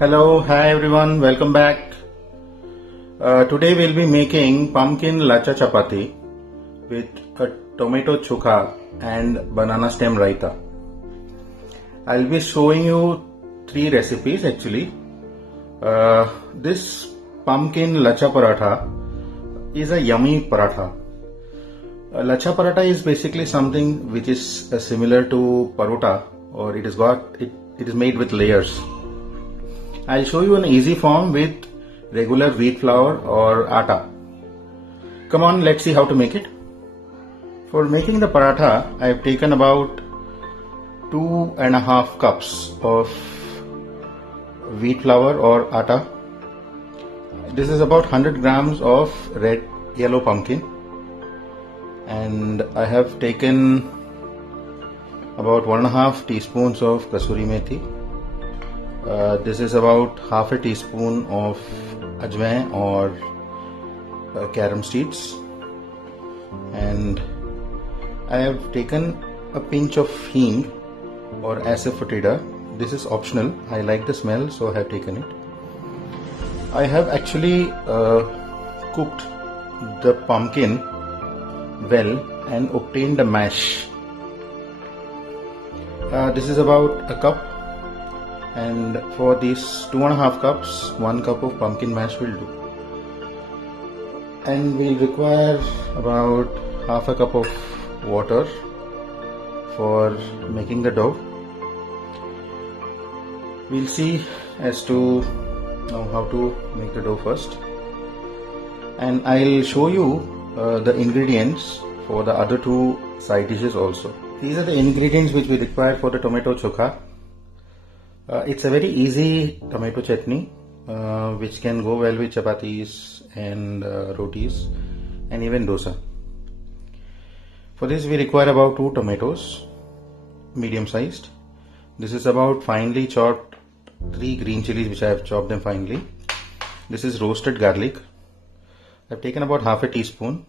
Hello, hi everyone, welcome back. Today we'll be making pumpkin Lachcha Chapati with a tomato chokha and banana stem raita. I'll be showing you 3 recipes actually. This pumpkin Lachcha Paratha is a yummy paratha. Lachcha Paratha is basically something which is similar to parota, or it is made with layers. I'll show you an easy form with regular wheat flour or atta. Come on, let's see how to make it. For making the paratha, I have taken about 2.5 cups of wheat flour or atta. This is about 100 grams of red yellow pumpkin, and I have taken about 1.5 teaspoons of kasuri methi. This is about half a teaspoon of ajwain or carom seeds, and I have taken a pinch of hing or asafoetida. This is optional. I like the smell, so I have taken it. I have actually cooked the pumpkin well and obtained a mash. This is about a cup. And for these 2.5 cups, 1 cup of pumpkin mash will do. And we'll require about half a cup of water for making the dough. We'll see as to now how to make the dough first. And I'll show you the ingredients for the other 2 side dishes also. These are the ingredients which we require for the tomato chokha. It's a very easy tomato chutney which can go well with chapatis and rotis and even dosa. For this we require about 2 tomatoes, medium sized. This is about finely chopped 3 green chilies which I have chopped them finely. This is roasted garlic. I have taken about half a teaspoon.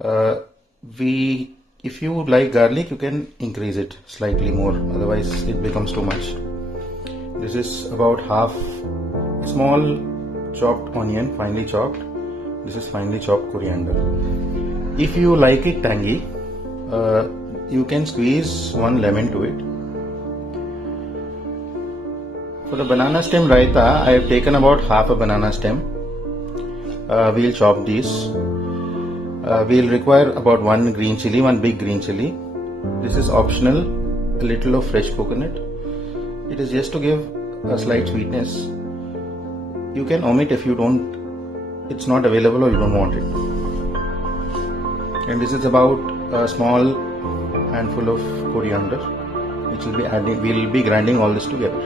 If you like garlic, you can increase it slightly more, otherwise it becomes too much. This is about half small chopped onion, finely chopped. This is finely chopped coriander. If you like it tangy, you can squeeze 1 lemon to it. For the banana stem raita, I have taken about half a banana stem. We'll chop these. We'll require about 1 green chili, 1 big green chili. This is optional, a little of fresh coconut. It is just to give a slight sweetness. You can omit if it's not available or you don't want it. And this is about a small handful of coriander, which we'll be grinding all this together.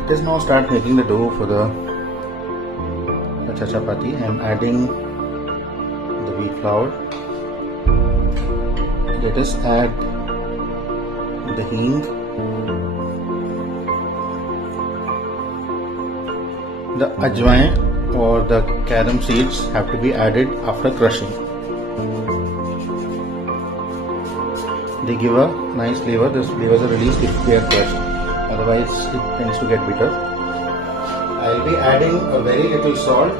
Let us now start making the dough for the Lachcha Chapati. I am adding the wheat flour. Let us add the hing, the ajwain or the carom seeds have to be added after crushing. They give a nice flavor. The flavors are released if they are crushed, otherwise it tends to get bitter. I will be adding a very little salt,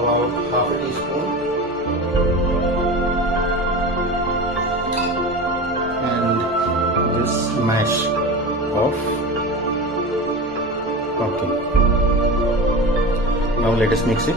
about half a teaspoon, and this mash of pumpkin. Now let us mix it.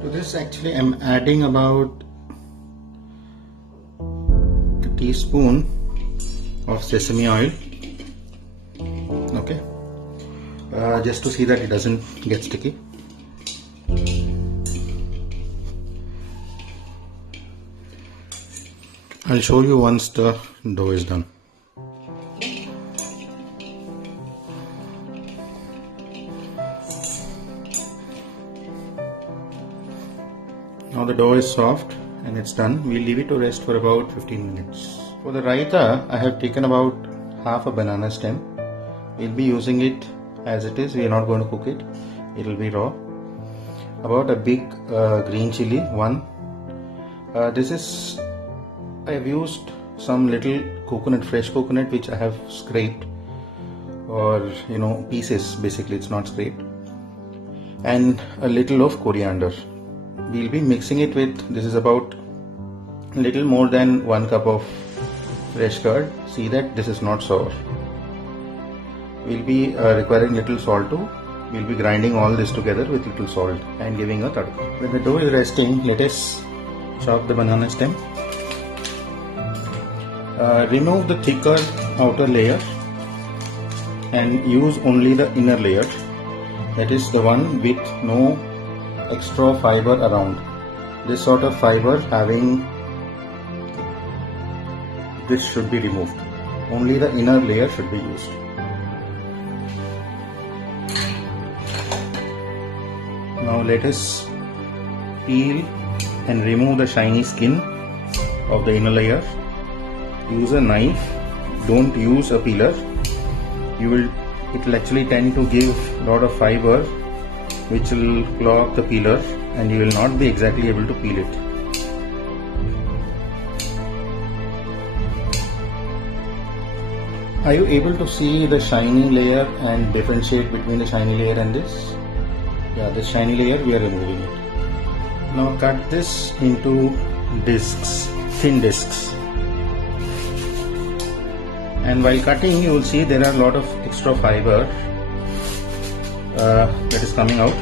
To this actually I'm adding about a teaspoon of sesame oil, okay, just to see that it doesn't get sticky. I'll show you once the dough is done. Now the dough is soft and and it's done. We'll leave it to rest for about 15 minutes. For the raita, I have taken about half a banana stem. We'll be using it as it is. We are not going to cook it. It will be raw. About a big green chili, one. I have used some little coconut, fresh coconut, which I have scraped, or pieces, basically it's not scraped, and a little of coriander. We'll be mixing it with, this is about a little more than 1 cup of fresh curd. See that this is not sour. We'll be requiring little salt too. We'll be grinding all this together with little salt and giving a tadka. When the dough is resting, let us chop the banana stem. Remove the thicker outer layer and use only the inner layer, that is the one with no extra fiber around. This sort of fiber having this should be removed. Only the inner layer should be used. Now let us peel and remove the shiny skin of the inner layer. Use a knife, don't use a peeler. It will actually tend to give a lot of fiber which will clog the peeler and you will not be exactly able to peel it. Are you able to see the shiny layer and differentiate between the shiny layer and this? Yeah, this shiny layer we are removing it. Now cut this into discs, thin discs. And while cutting, you will see there are a lot of extra fiber that is coming out.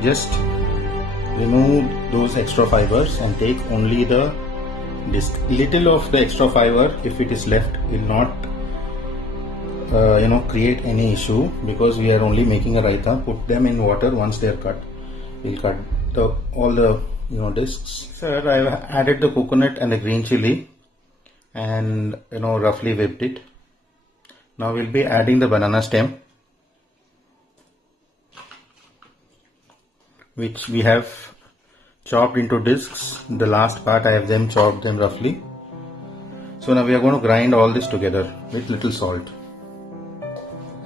Just remove those extra fibers and take only the disc. Little of the extra fiber, if it is left, will not create any issue, because we are only making a raita. Put them in water once they are cut. We'll cut all the discs. Sir, I have added the coconut and the green chili and roughly whipped it. Now we'll be adding the banana stem, which we have chopped into discs. The last part I have chopped them roughly. So now we are going to grind all this together with little salt.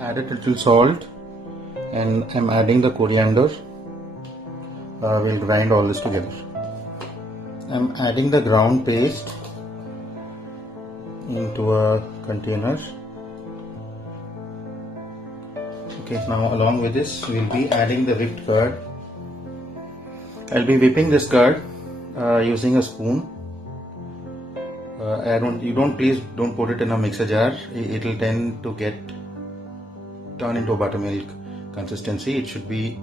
Added little salt and I'm adding the coriander. We'll grind all this together. I'm adding the ground paste into a container. Okay, now along with this we'll be adding the whipped curd. I'll be whipping this curd using a spoon. Please don't put it in a mixer jar. It will tend to turn into buttermilk consistency. It should be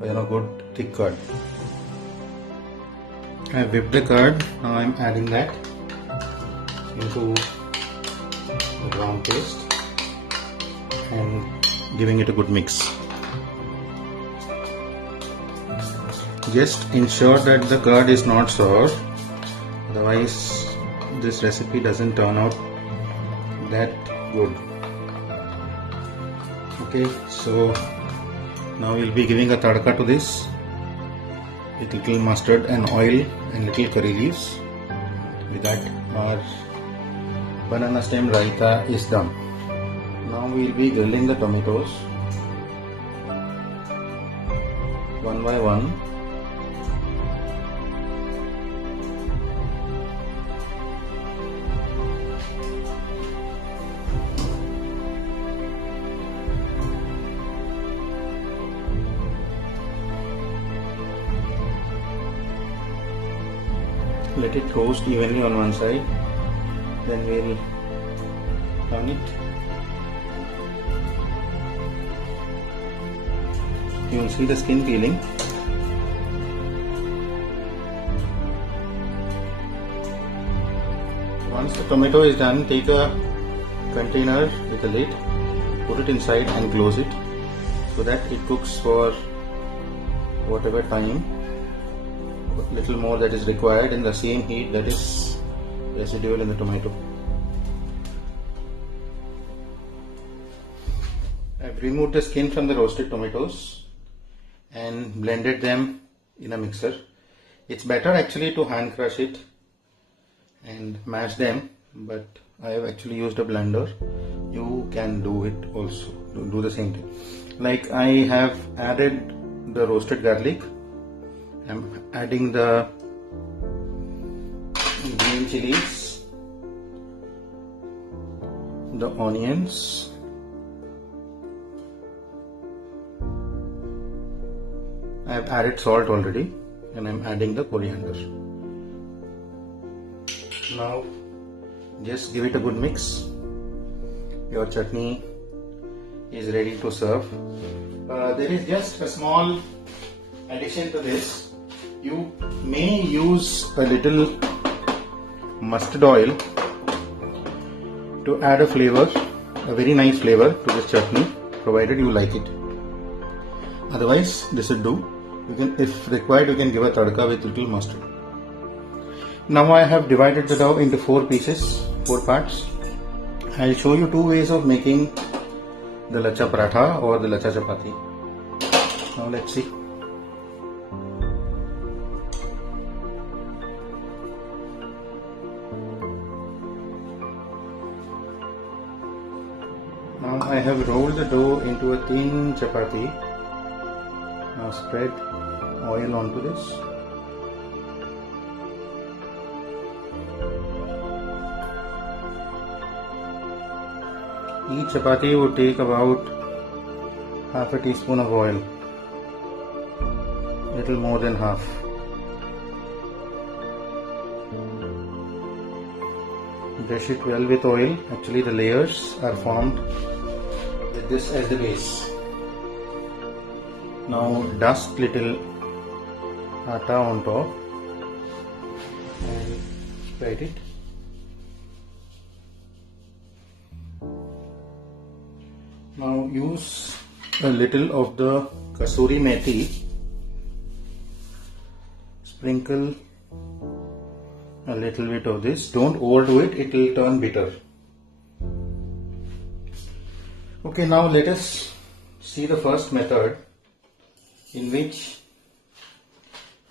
good thick curd. I whipped the curd. Now I'm adding that into the ground paste and giving it a good mix. Just ensure that the curd is not sour, otherwise this recipe doesn't turn out that good. Okay, so now we'll be giving a tadka to this with little mustard and oil and little curry leaves. With that, our banana stem raita is done. Now we'll be grilling the tomatoes one by one. Let it roast evenly on one side, then we'll turn it. You will see the skin peeling. Once the tomato is done, take a container with a lid, put it inside and close it so that it cooks for whatever time, little more that is required in the same heat that is residual in the tomato. I've removed the skin from the roasted tomatoes and blended them in a mixer. It's better actually to hand crush it and mash them, but I have actually used a blender. You can do it also, do the same thing. Like I have added the roasted garlic, I'm adding the green chilies, the onions, I have added salt already, and I'm adding the coriander. Now just give it a good mix. Your chutney is ready to serve. There is just a small addition to this. You may use a little mustard oil to add a flavor, a very nice flavor to this chutney, provided you like it. Otherwise, this will do. You can, if required, you can give a tadka with little mustard. Now I have divided the dough into 4 pieces, 4 parts. I'll show you 2 ways of making the Lachcha Paratha or the Lachcha Chapati. Now let's see. Now I have rolled the dough into a thin chapati. Now spread oil onto this. Each chapati would take about half a teaspoon of oil, little more than half. Brush it well with oil. Actually the layers are formed with this as the base. Now dust little atta on top and spread it. Now use a little of the kasuri methi. Sprinkle a little bit of this. Don't overdo it, it will turn bitter. Okay, now let us see the first method, in which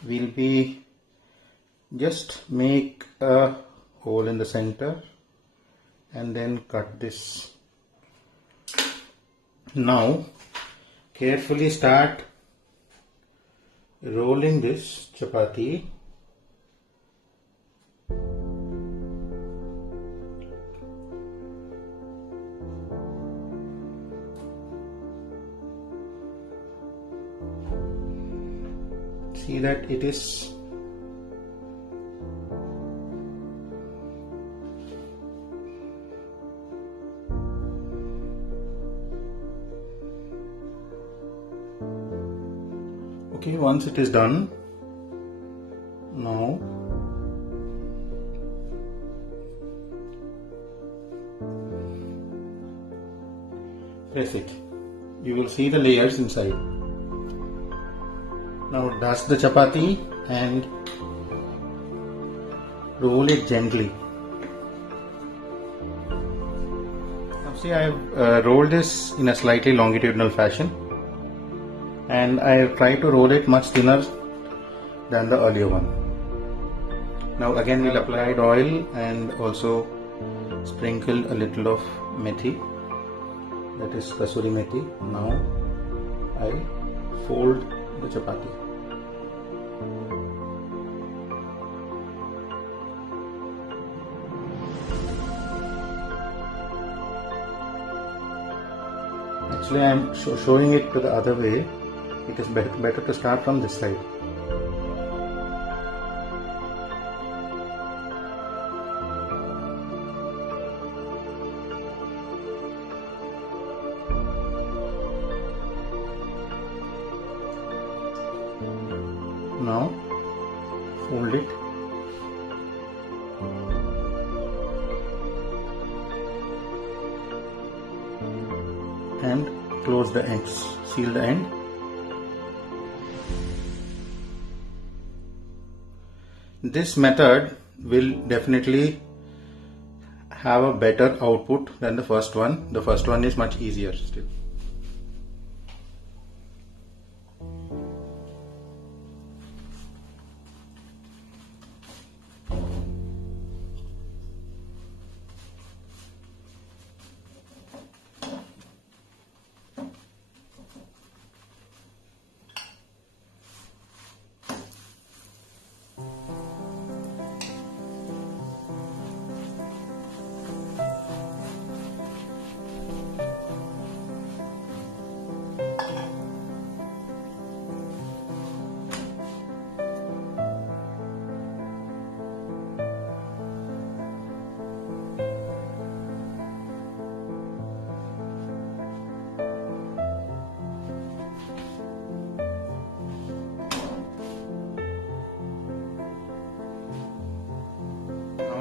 we'll be just make a hole in the center and then cut this. Now carefully start rolling this chapati. See that it is okay. Once it is done, now press it. You will see the layers inside. Now dust the chapati and roll it gently. Now see, I have rolled this in a slightly longitudinal fashion, and I have tried to roll it much thinner than the earlier one. Now again we'll apply oil and also sprinkle a little of methi, that is kasuri methi. Now I fold the chapati. Actually I am showing it to the other way. It is better to start from this side. Now fold it and close the ends, seal the end. This method will definitely have a better output than the first one. The first one is much easier still.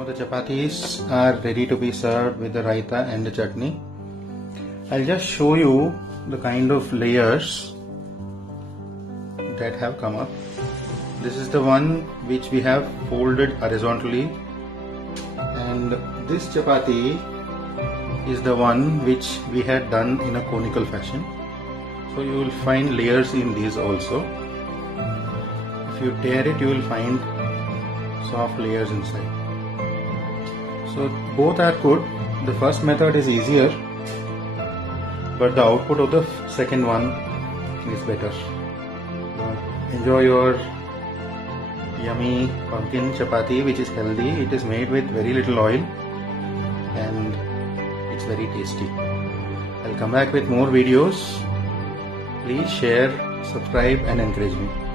the chapatis are ready to be served with the raita and the chutney. I'll just show you the kind of layers that have come up. This is the one which we have folded horizontally, and this chapati is the one which we had done in a conical fashion. So you will find layers in these also. If you tear it, you will find soft layers inside. So both are good. The first method is easier, but the output of the second one is better. Enjoy your yummy pumpkin chapati, which is healthy. It is made with very little oil and it's very tasty. I'll come back with more videos. Please share, subscribe and encourage me.